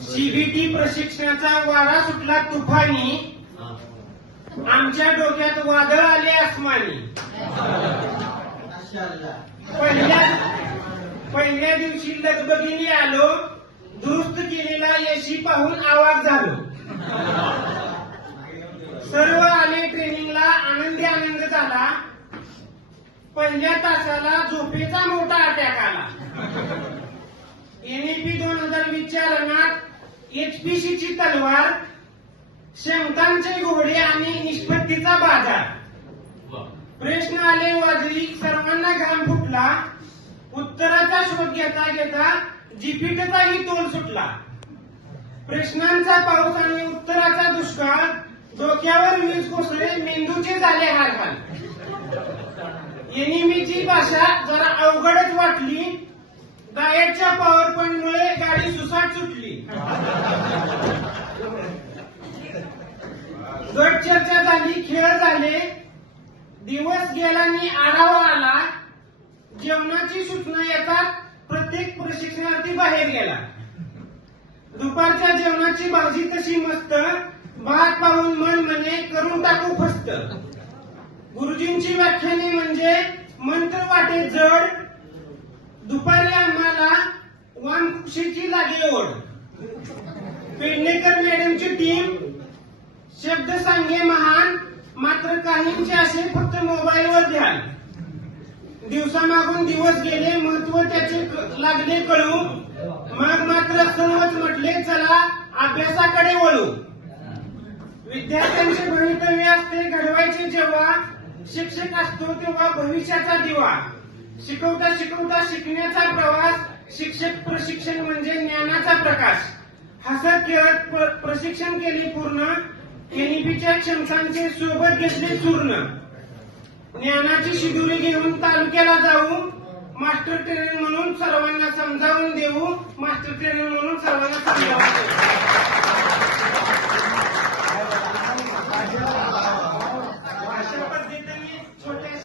CBT प्रशिक्षणाचा वारा सुटला तुफानी, आमच्या डोक्यात वादळ आले आसमानी। पहिल्या दिवशी लगबगीने आलो, दुरुस्त केलेला एसी पाहून आवाज झालो। सर्व आले ट्रेनिंगला, आनंदी आनंद झाला। पहिल्या तासाला झोपेचा मोठा अटॅक आला। एनईपी 2020 च्या रणात एचपीसीची तलवार, शंकांचे घोडे आणि निष्पत्तीचा बाजार। प्रश्न आले वाजली, सर्वांना घाम फुटला। उत्तराचा शोध घेता घेता जीपीटीचाही तोल सुटला। प्रश्नांचा पाऊस आणि उत्तराचा दुष्काळ, डोक्यावर वीज कोसळे, मेंदूचे झाले हालहाल। एनिमीची भाषा जरा अवघडच वाटली, डाएटच्या पॉवर पॉइंटमुळे गाडी सुसाट सुटली। गट चर्चा झाली, खेळ झाले, दिवस गेला आणि आढावा आला। जेवणाची सूचना येतात, प्रत्येक प्रशिक्षणार्थी बाहेर गेला। दुपारच्या जेवणाची भाजी तशी मस्त, भात पाहून मन म्हणे करून टाकू फस्त। गुरुजींची व्याख्याने म्हणजे मंत्र वाटे जड, दुपारी आम्हाला वामकुक्षीची लागे ओढ। पेडणेकर मॅडमची टीम शब्द सांगे महान, मात्र काहींचे असे फक्त मोबाईलवर ध्यान। दिवसामागून दिवस गेले, महत्व त्याचे लागले कळू, मग मात्र सर्वच म्हटले चला अभ्यासाकडे वळू। विद्यार्थ्यांचे भवितव्य असते घडवायचे जेव्हा, शिक्षक असतो तेव्हा भविष्याचा दिवा। शिकवता शिकवता शिकण्याचा प्रवास, शिक्षक प्रशिक्षण म्हणजे ज्ञानाचा प्रकाश। हसत खेळत प्रशिक्षण केले पूर्ण, एनईपीच्या क्षमतांचे सोबत घेतले चूर्ण। ज्ञानाची शिदोरी घेऊन तालुक्याला जाऊ, मास्टर ट्रेनर म्हणून सर्वांना समजावून देऊ, मास्टर ट्रेनर म्हणून सर्वांना समजावून देऊ।